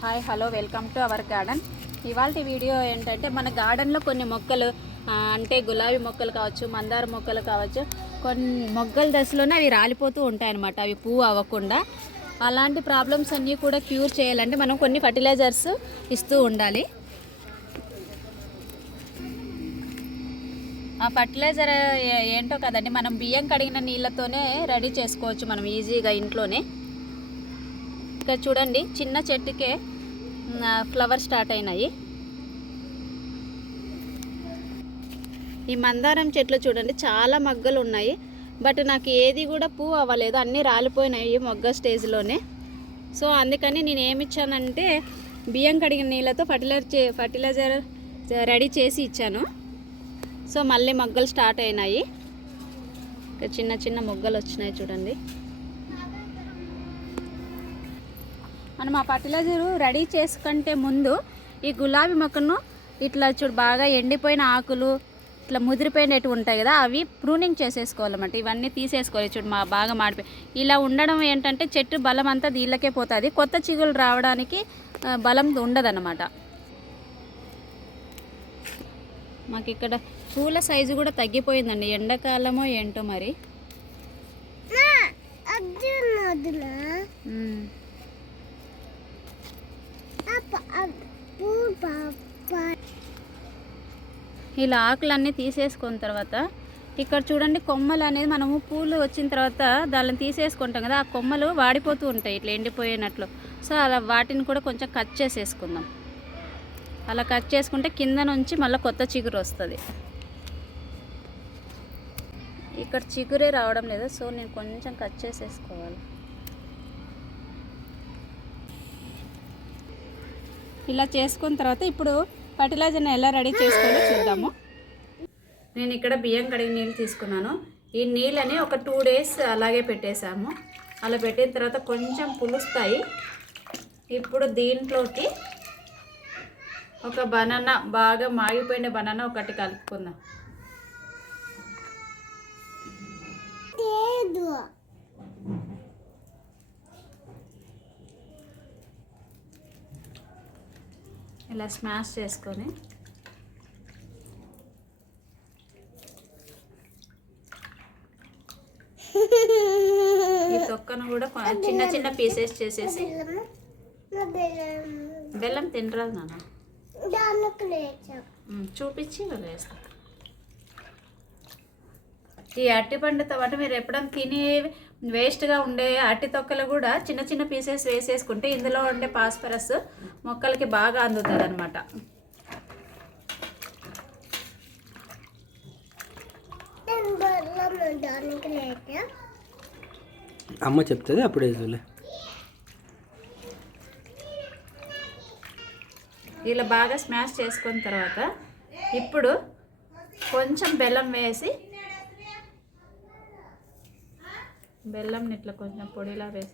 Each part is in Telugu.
Hi hello welcome to our garden. ఇవాళ వీడియో ఏంటంటే మన గార్డెన్లో కొన్ని మొక్కలు అంటే గులాబీ మొక్కలు కావచ్చు, మందార మొక్కలు కావచ్చు, కొన్ని మొగ్గల దశలోనే అవి రాలిపోతూ ఉంటాయన్నమాట. అవి పువ్వు అవ్వకుండా. అలాంటి ప్రాబ్లమ్స్ అన్నీ కూడా క్యూర్ చేయాలంటే మనం కొన్ని ఫర్టిలైజర్స్ ఇస్తూ ఉండాలి. ఆ ఫర్టిలైజర్ ఏంటో కదండి, మనం బియ్యం కడిగిన నీళ్ళతోనే రెడీ చేసుకోవచ్చు మనం ఈజీగా ఇంట్లోనే. ఇక్కడ చూడండి, చిన్న చెట్టుకే ఫ్లవర్ స్టార్ట్ అయినాయి. ఈ మందారం చెట్లు చూడండి, చాలా మొగ్గలు ఉన్నాయి. బట్ నాకు ఏది కూడా పువ్వు అవ్వలేదు, అన్నీ రాలిపోయినాయి మొగ్గ స్టేజ్లోనే. సో అందుకని నేను ఏమిచ్చానంటే బియ్యం కడిగిన నీళ్ళతో ఫర్టిలైజర్ రెడీ చేసి ఇచ్చాను. సో మళ్ళీ మొగ్గలు స్టార్ట్ అయినాయి. ఇక్కడ చిన్న చిన్న మొగ్గలు వచ్చినాయి చూడండి. మనం ఆ ఫర్టిలైజర్ రెడీ చేసుకుంటే ముందు ఈ గులాబీ మొక్కను ఇట్లా చూడు, బాగా ఎండిపోయిన ఆకులు ఇట్లా ముదిరిపోయినట్టు ఉంటాయి కదా, అవి ప్రూనింగ్ చేసేసుకోవాలన్నమాట. ఇవన్నీ తీసేసుకోవాలి. చూడు బాగా మాడిపోయి ఇలా ఉండడం ఏంటంటే చెట్టు బలం అంతా దీళ్ళకే పోతుంది, కొత్త చిగులు రావడానికి బలం ఉండదన్నమాట. మాకు ఇక్కడ పూల సైజు కూడా తగ్గిపోయిందండి, ఎండాకాలమో ఏంటో మరి. ఇలా ఆకులన్నీ తీసేసుకున్న తర్వాత ఇక్కడ చూడండి, కొమ్మలు అనేది మనము పూలు వచ్చిన తర్వాత దాన్ని తీసేసుకుంటాం కదా, ఆ కొమ్మలు వాడిపోతూ ఉంటాయి ఇట్లా ఎండిపోయినట్లు. సో అలా వాటిని కూడా కొంచెం కట్ చేసేసుకుందాం. అలా కట్ చేసుకుంటే కింద నుంచి మళ్ళీ కొత్త చిగురు వస్తుంది. ఇక్కడ చిగురే రావడం లేదు, సో నేను కొంచెం కట్ చేసేసుకోవాలి. ఇలా చేసుకున్న తర్వాత ఇప్పుడు ఫర్టిలైజర్ని ఎలా రెడీ చేసుకోవాలో చూద్దాము. నేను ఇక్కడ బియ్యం కడిగి నీళ్ళు తీసుకున్నాను. ఈ నీళ్ళని ఒక 2 days అలాగే పెట్టేసాము. అలా పెట్టిన తర్వాత కొంచెం పులుస్తాయి. ఇప్పుడు దీంట్లోకి ఒక బనానా, బాగా మాగిపోయిన బనానా ఒకటి కలుపుకుందాం. ఇలా స్మాష్ చేసుకొని ఈ తొక్కను కూడా చిన్న చిన్న పీసెస్ చేసేసి, బెల్లం తినరాదు నాన్న, చూపించి వేస్తా. ఈ అరటిపండుతో పాటు మీరు ఎప్పుడైనా తిని వేస్ట్గా ఉండే అరటి తొక్కలు కూడా చిన్న చిన్న పీసెస్ వేసేసుకుంటే ఇందులో ఉండే ఫాస్ఫరస్ మొక్కలకి బాగా అందుతుంది అనమాట. అమ్మ చెప్తుంది అప్పుడు వేసులే. ఇలా బాగా స్మాష్ చేసుకున్న తర్వాత ఇప్పుడు కొంచెం బెల్లం వేసి, బెల్లంని ఇట్లా కొంచెం పొడిలా వేసి,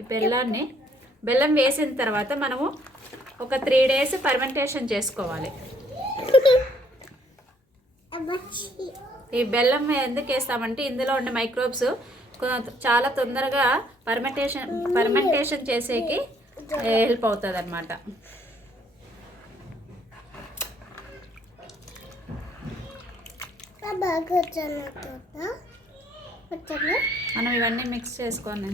ఈ బెల్లం వేసిన తర్వాత మనము ఒక 3 days ఫర్మెంటేషన్ చేసుకోవాలి. ఈ బెల్లం ఎందుకు వేస్తామంటే ఇందులో ఉండే మైక్రోబ్స్ చాలా తొందరగా ఫర్మెంటేషన్ చేసేకి హెల్ప్ అవుతుంది అన్నమాట. మనం ఇవన్నీ మిక్స్ చేసుకోండి.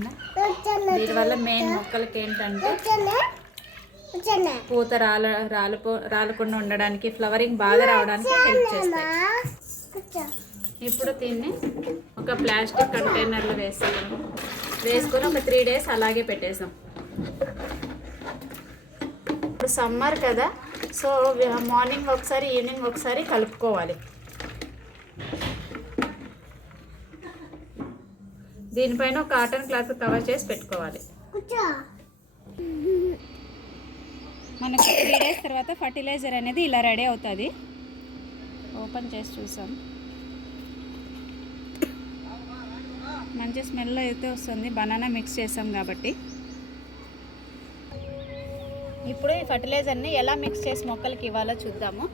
దీనివల్ల మెయిన్ మొక్కలకి ఏంటంటే పూత రాలకుండా ఉండడానికి, ఫ్లవరింగ్ బాగా రావడానికి హెల్ప్ చేస్తాయి. ఇప్పుడు దీన్ని ఒక ప్లాస్టిక్ కంటైనర్లో వేసుకొని ఒక 3 days అలాగే పెట్టేసాం. ఇప్పుడు సమ్మర్ కదా, సో మార్నింగ్ ఒకసారి ఈవినింగ్ ఒకసారి కలుపుకోవాలి. దీనిపైన ఒక కాటన్ క్లాత్ కవర్ చేసి పెట్టుకోవాలి. మనకు 3 days తర్వాత ఫర్టిలైజర్ అనేది ఇలా రెడీ అవుతుంది. ఓపెన్ చేసి చూసాం, మంచి స్మెల్ అయితే వస్తుంది, బనానా మిక్స్ చేసాం కాబట్టి. ఇప్పుడు ఈ ఫర్టిలైజర్ని ఎలా మిక్స్ చేసి మొక్కలకి ఇవ్వాలో చూద్దాము.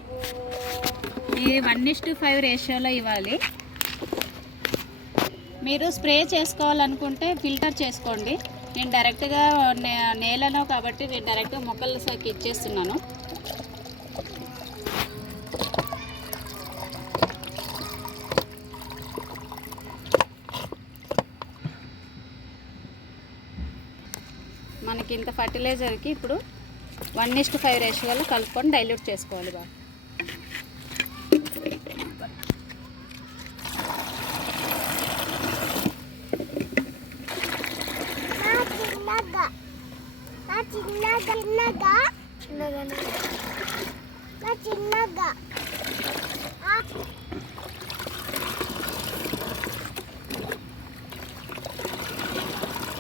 ఇది 1:5 రేషియోలో ఇవ్వాలి. మీరు స్ప్రే చేసుకోవాలనుకుంటే ఫిల్టర్ చేసుకోండి, నేను డైరెక్ట్గా నేలను కాబట్టి నేను డైరెక్ట్గా మొక్కలకి ఇచ్చేస్తున్నాను. మనకి ఇంత ఫర్టిలైజర్కి ఇప్పుడు 1:5 రేషియోలో కలుపుకొని డైల్యూట్ చేసుకోవాలి బాగా.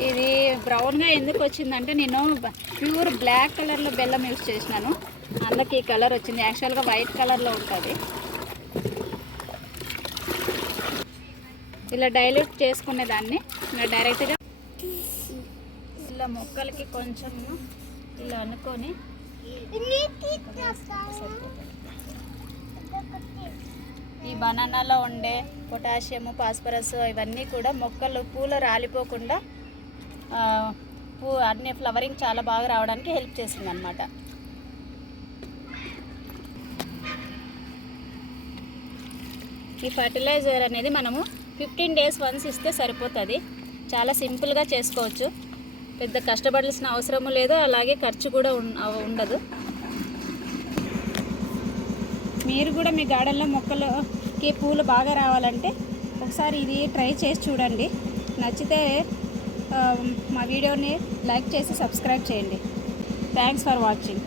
ఇది బ్రౌన్గా ఎందుకు వచ్చిందంటే నేను ప్యూర్ బ్లాక్ కలర్లో బెల్లం యూస్ చేసినాను, అందుకే ఈ కలర్ వచ్చింది. యాక్చువల్గా వైట్ కలర్లో ఉంటుంది. ఇలా డైల్యూట్ చేసుకునే దాన్ని ఇలా డైరెక్ట్గా ఇలా మొక్కలకి కొంచెం ఇలా అనుకొని ఈ బనానాలో ఉండే పొటాషియము, ఫాస్ఫరస్ ఇవన్నీ కూడా మొక్కలు పూలు రాలిపోకుండా అన్ని ఫ్లవరింగ్ చాలా బాగా రావడానికి హెల్ప్ చేస్తుంది అన్నమాట. ఈ ఫర్టిలైజర్ అనేది మనము 15 days వన్స్ ఇస్తే సరిపోతుంది. చాలా సింపుల్గా చేసుకోవచ్చు, పెద్ద కష్టపడాల్సిన అవసరము లేదు, అలాగే ఖర్చు కూడా ఉండదు. మీరు కూడా మీ గార్డెన్లో మొక్కలకి పూలు బాగా రావాలంటే ఒకసారి ఇది ట్రై చేసి చూడండి. నచ్చితే మా వీడియోని లైక్ చేసి సబ్స్క్రైబ్ చేయండి. Thanks for watching.